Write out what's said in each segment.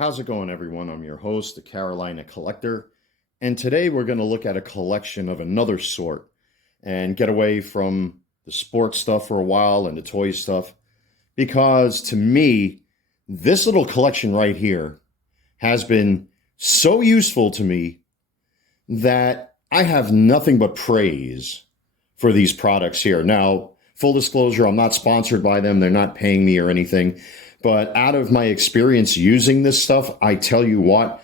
How's it going, everyone? I'm your host, the Carolina Collector, and today we're going to look at a collection of another sort and get away from the sports stuff for a while and the toy stuff, because to me, this little collection right here has been so useful to me that I have nothing but praise for these products here. Now, full disclosure, I'm not sponsored by them. They're not paying me or anything. But out of my experience using this stuff, I tell you what,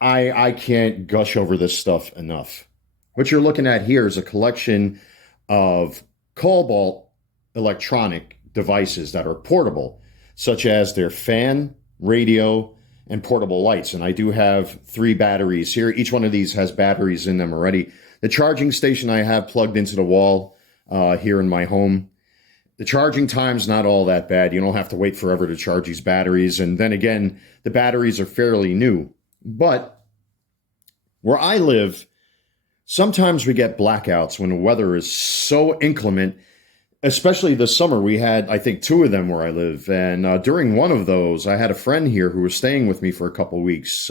I can't gush over this stuff enough. What you're looking at here is a collection of Kobalt electronic devices that are portable, such as their fan, radio, and portable lights. And I do have 3 batteries here. Each one of these has batteries in them already. The charging station I have plugged into the wall here in my home. The charging time's not all that bad. You don't have to wait forever to charge these batteries. And then again, the batteries are fairly new. But where I live, sometimes we get blackouts when the weather is so inclement, especially this summer. We had, I think, 2 of them where I live. And during one of those, I had a friend here who was staying with me for a couple weeks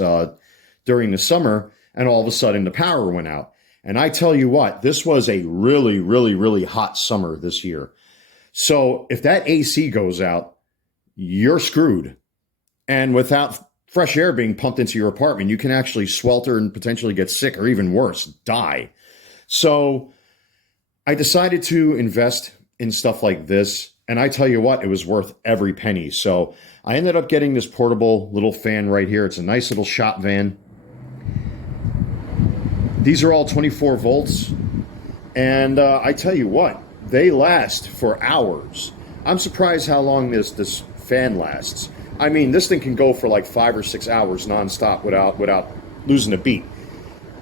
during the summer. And all of a sudden, the power went out. And I tell you what, this was a really, really, really hot summer this year. So if that AC goes out, you're screwed. And without fresh air being pumped into your apartment, you can actually swelter and potentially get sick, or even worse, die. So I decided to invest in stuff like this. And I tell you what, it was worth every penny. So I ended up getting this portable little fan right here. It's a nice little shop van. These are all 24 volts. And I tell you what, they last for hours. I'm surprised how long this fan lasts. I mean, this thing can go for like 5 or 6 hours nonstop without losing a beat.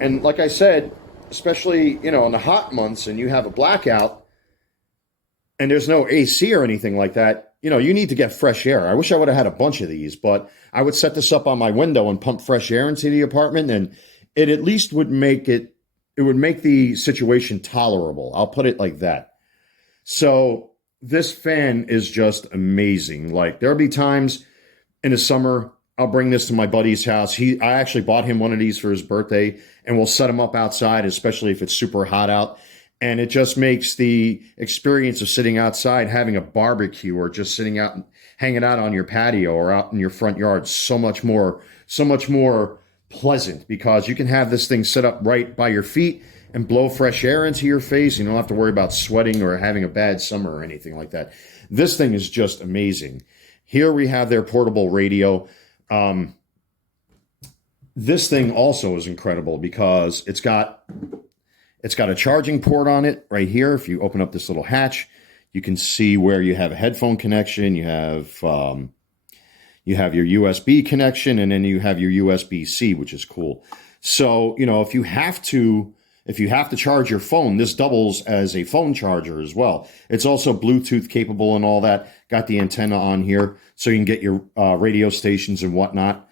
And like I said, especially, in the hot months and you have a blackout and there's no AC or anything like that, you need to get fresh air. I wish I would have had a bunch of these, but I would set this up on my window and pump fresh air into the apartment, and it at least would make the situation tolerable. I'll put it like that. So this fan is just amazing. Like, there'll be times in the summer, I'll bring this to my buddy's house. I actually bought him one of these for his birthday, and we'll set him up outside, especially if it's super hot out. And it just makes the experience of sitting outside, having a barbecue, or just sitting out and hanging out on your patio or out in your front yard so much more pleasant, because you can have this thing set up right by your feet and blow fresh air into your face. You don't have to worry about sweating or having a bad summer or anything like that. This thing is just amazing. Here we have their portable radio. This thing also is incredible because it's got a charging port on it right here. If you open up this little hatch, you can see where you have a headphone connection. You have your USB connection, and then you have your USB-C, which is cool. So, if you have to charge your phone, this doubles as a phone charger as well. It's also Bluetooth capable and all that. Got the antenna on here so you can get your radio stations and whatnot.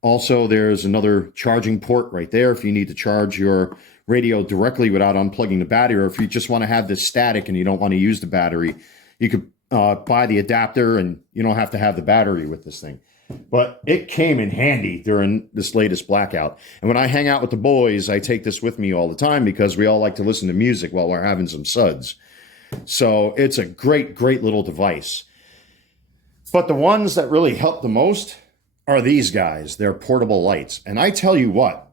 Also, there's another charging port right there if you need to charge your radio directly without unplugging the battery, or if you just want to have this static and you don't want to use the battery, you could buy the adapter and you don't have to have the battery with this thing. But it came in handy during this latest blackout. And when I hang out with the boys, I take this with me all the time because we all like to listen to music while we're having some suds. So it's a great, great little device. But the ones that really help the most are these guys. They're portable lights. And I tell you what,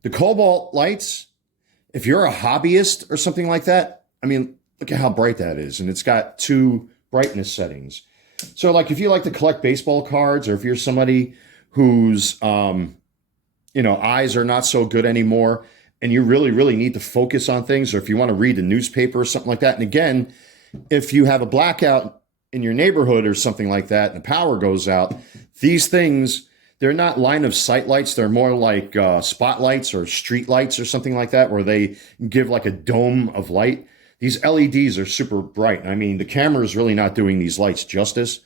the Kobalt lights, if you're a hobbyist or something like that, I mean, look at how bright that is. And it's got 2 brightness settings. So like if you like to collect baseball cards, or if you're somebody whose, eyes are not so good anymore, and you really, really need to focus on things, or if you want to read the newspaper or something like that. And again, if you have a blackout in your neighborhood or something like that, and the power goes out, these things, they're not line of sight lights. They're more like spotlights or street lights or something like that, where they give like a dome of light. These LEDs are super bright. I mean, the camera is really not doing these lights justice,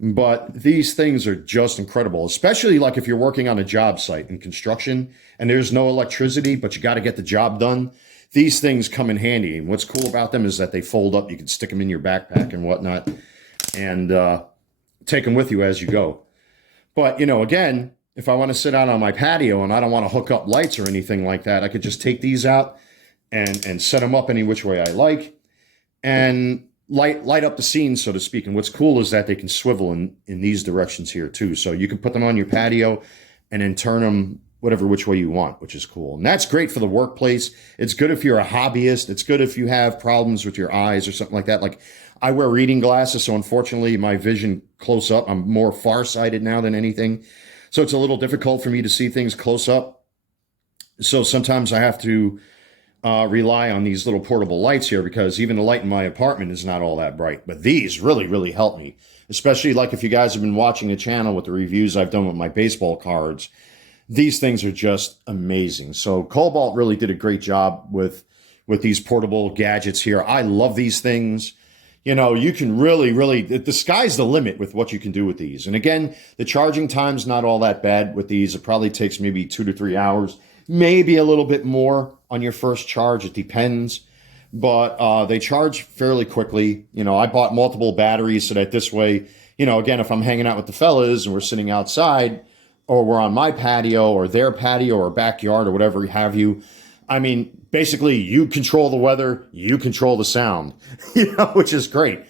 but these things are just incredible, especially like if you're working on a job site in construction and there's no electricity, but you got to get the job done. These things come in handy. And what's cool about them is that they fold up. You can stick them in your backpack and whatnot, and take them with you as you go. But, again, if I want to sit out on my patio and I don't want to hook up lights or anything like that, I could just take these out and set them up any which way I like and light up the scene, so to speak. And what's cool is that they can swivel in these directions here too. So you can put them on your patio and then turn them whatever which way you want, which is cool. And that's great for the workplace. It's good if you're a hobbyist. It's good if you have problems with your eyes or something like that. Like I wear reading glasses, so unfortunately my vision close up, I'm more farsighted now than anything. So it's a little difficult for me to see things close up. So sometimes I have to rely on these little portable lights here because even the light in my apartment is not all that bright. But these really, really help me, especially like if you guys have been watching the channel with the reviews I've done with my baseball cards. These things are just amazing. So Kobalt really did a great job with these portable gadgets here. I love these things. You can really, the sky's the limit with what you can do with these. And again, the charging time's not all that bad with these. It probably takes maybe 2 to 3 hours, maybe a little bit more on your first charge. It depends. But they charge fairly quickly. I bought multiple batteries so that this way, again, if I'm hanging out with the fellas and we're sitting outside, or we're on my patio or their patio or backyard or whatever have you. I mean, basically you control the weather, you control the sound, which is great.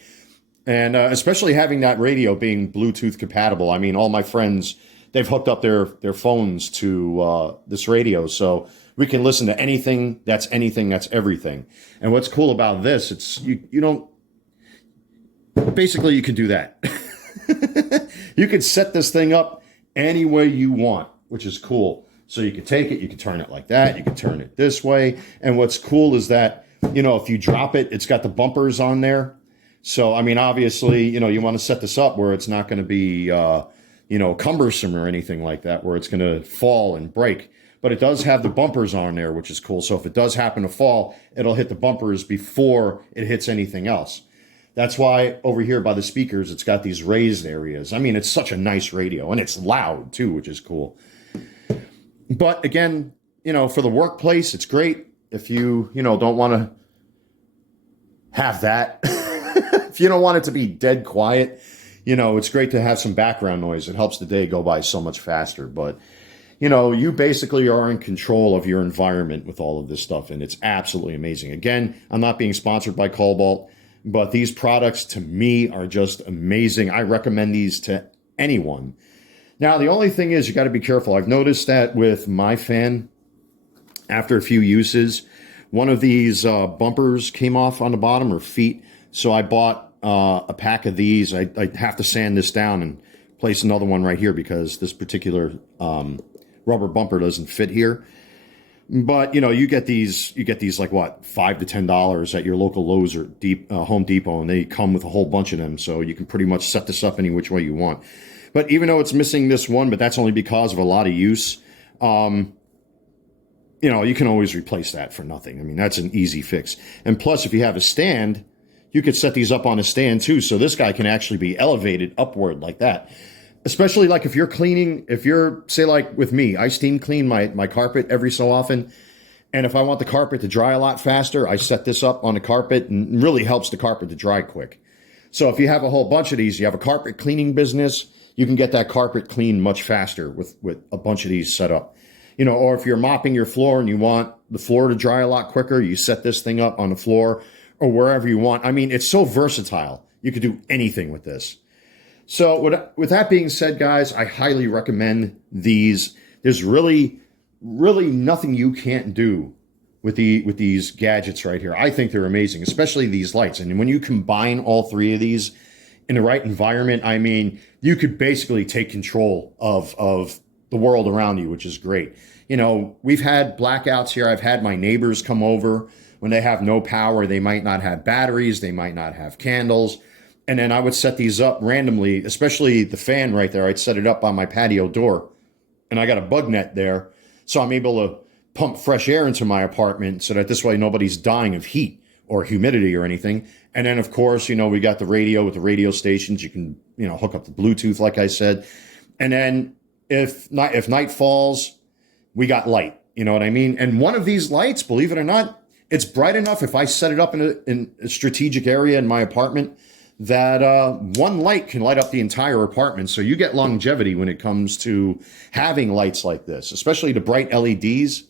And especially having that radio being Bluetooth compatible. I mean, all my friends, they've hooked up their phones to this radio. So we can listen to anything that's everything. And what's cool about this, it's you don't, basically you can do that. You can set this thing up any way you want, which is cool. So you can take it, you can turn it like that, you can turn it this way. And what's cool is that, if you drop it, it's got the bumpers on there. So, I mean, obviously, you want to set this up where it's not going to be, cumbersome or anything like that, where it's going to fall and break. But it does have the bumpers on there, which is cool. So if it does happen to fall, it'll hit the bumpers before it hits anything else. That's why over here by the speakers, it's got these raised areas. I mean, it's such a nice radio, and it's loud too, which is cool. But again, for the workplace, it's great. If you, don't want to have that, if you don't want it to be dead quiet, it's great to have some background noise. It helps the day go by so much faster. But, you basically are in control of your environment with all of this stuff, and it's absolutely amazing. Again, I'm not being sponsored by Kobalt. But these products, to me, are just amazing. I recommend these to anyone. Now, the only thing is you got to be careful. I've noticed that with my fan, after a few uses, one of these bumpers came off on the bottom, or feet. So I bought a pack of these. I have to sand this down and place another one right here because this particular rubber bumper doesn't fit here. But, you get these like what, $5 to $10 at your local Lowe's or Home Depot, and they come with a whole bunch of them. So you can pretty much set this up any which way you want. But even though it's missing this one, but that's only because of a lot of use, you can always replace that for nothing. I mean, that's an easy fix. And plus, if you have a stand, you could set these up on a stand too. So this guy can actually be elevated upward like that. Especially like if you're cleaning, say like with me, I steam clean my carpet every so often. And if I want the carpet to dry a lot faster, I set this up on the carpet and it really helps the carpet to dry quick. So if you have a whole bunch of these, you have a carpet cleaning business, you can get that carpet cleaned much faster with a bunch of these set up. Or if you're mopping your floor and you want the floor to dry a lot quicker, you set this thing up on the floor or wherever you want. I mean, it's so versatile. You could do anything with this. So with that being said, guys, I highly recommend these. There's really nothing you can't do with these gadgets right here. I think they're amazing, especially these lights. And when you combine all three of these in the right environment, I mean, you could basically take control of the world around you, which is great. We've had blackouts here. I've had my neighbors come over when they have no power. They might not have batteries. They might not have candles. And then I would set these up randomly, especially the fan right there. I'd set it up on my patio door. And I got a bug net there. So I'm able to pump fresh air into my apartment so that this way nobody's dying of heat or humidity or anything. And then, of course, we got the radio with the radio stations. You can, hook up the Bluetooth, like I said. And then if night falls, we got light. You know what I mean? And one of these lights, believe it or not, it's bright enough if I set it up in a strategic area in my apartment that one light can light up the entire apartment. So you get longevity when it comes to having lights like this, especially the bright LEDs.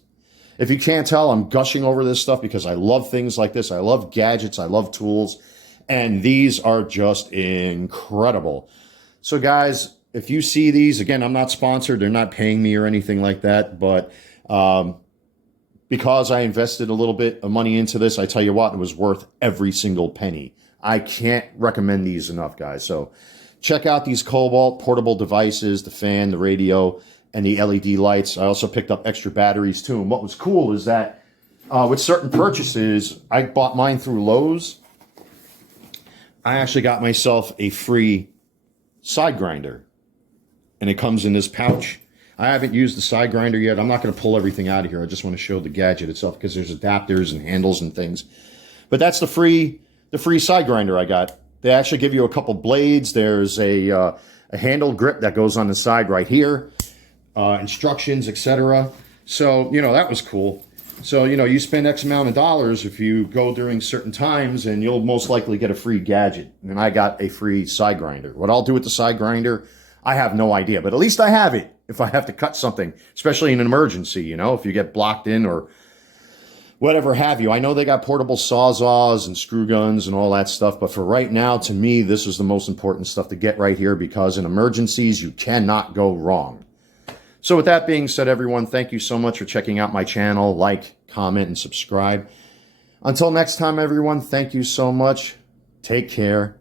If you can't tell, I'm gushing over this stuff because I love things like this. I love gadgets. I love tools. And these are just incredible. So guys, if you see these, again, I'm not sponsored. They're not paying me or anything like that. But because I invested a little bit of money into this, I tell you what, it was worth every single penny. I can't recommend these enough, guys. So check out these Kobalt portable devices, the fan, the radio, and the LED lights. I also picked up extra batteries too. And what was cool is that with certain purchases, I bought mine through Lowe's. I actually got myself a free side grinder. And it comes in this pouch. I haven't used the side grinder yet. I'm not going to pull everything out of here. I just want to show the gadget itself because there's adapters and handles and things. But that's the free side grinder I got. They actually give you a couple blades. There's a handle grip that goes on the side right here. Instructions, etc. So, that was cool. So, you spend X amount of dollars if you go during certain times and you'll most likely get a free gadget. And I got a free side grinder. What I'll do with the side grinder, I have no idea. But at least I have it if I have to cut something, especially in an emergency, if you get blocked in or whatever have you. I know they got portable sawzalls and screw guns and all that stuff. But for right now, to me, this is the most important stuff to get right here because in emergencies, you cannot go wrong. So with that being said, everyone, thank you so much for checking out my channel. Like, comment, and subscribe. Until next time, everyone, thank you so much. Take care.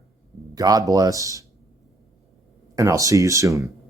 God bless. And I'll see you soon.